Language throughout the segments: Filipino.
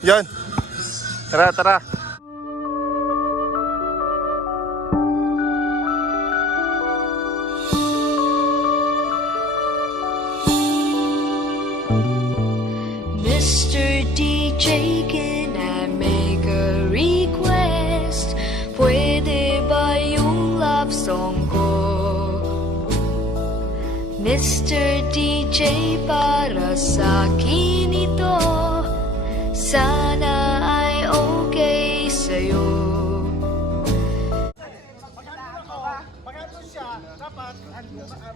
Yan. Tara, tara. Mr. DJ, can I make a request? Pwede ba yung love song ko? Mr. DJ, para sa akin ito. Sana ay okay sa'yo.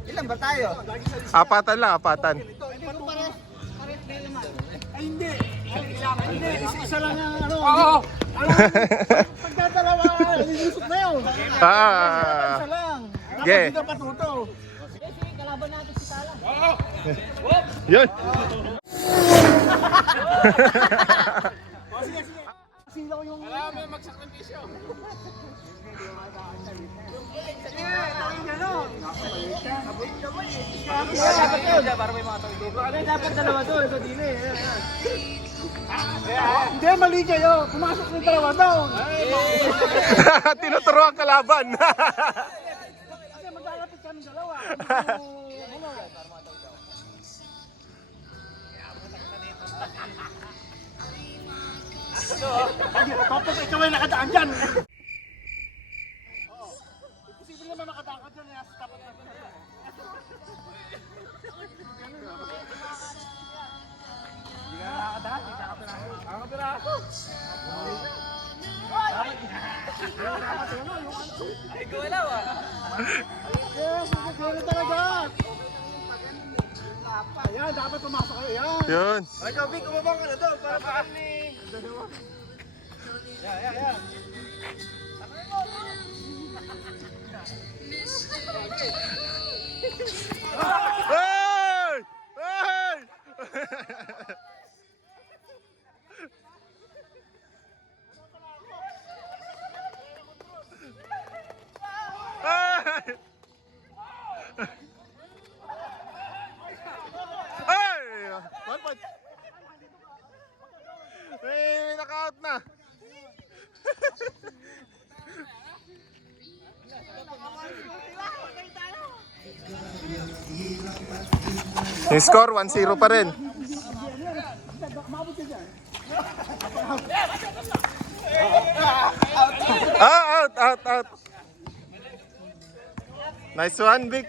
Ilan ba tayo? Apatan lang, apatan. Ay hindi. Hindi, isa lang ang ano. Oo. Pagdadalawa, lilusot na yun. Isa lang. Dapat Yeah. hindi ka patuto. Yan. Sige. Sila ko yung... Alam mo, magsakripisyo. Dapat yun. Para may mga tawid dito. Dapat dalawa doon. Ito din eh. Hindi, mali kayo. Pumasok ng dalawa doon. Tinuturo ang kalaban. Kasi maglalapit kami dalawa. Tapos ikaw ay nakadaan dyan. Posible naman nakadaan ka dyan. Tapat na dyan. Hindi ka nakadaan. Hindi ka kapiraso. Ang kapiraso. Ay, gawalaw ah. Yes, gawalaw talaga. Ayan, dapat pumasok kayo. Yan. Yun. Ay, Kabi, kumabang ka na doon para paani. Yan. Hey! Hey! Hey! Hey! 1 point. Hey, naka-out na. Yung score 1-0 pa rin. Out. Nice one, Vic.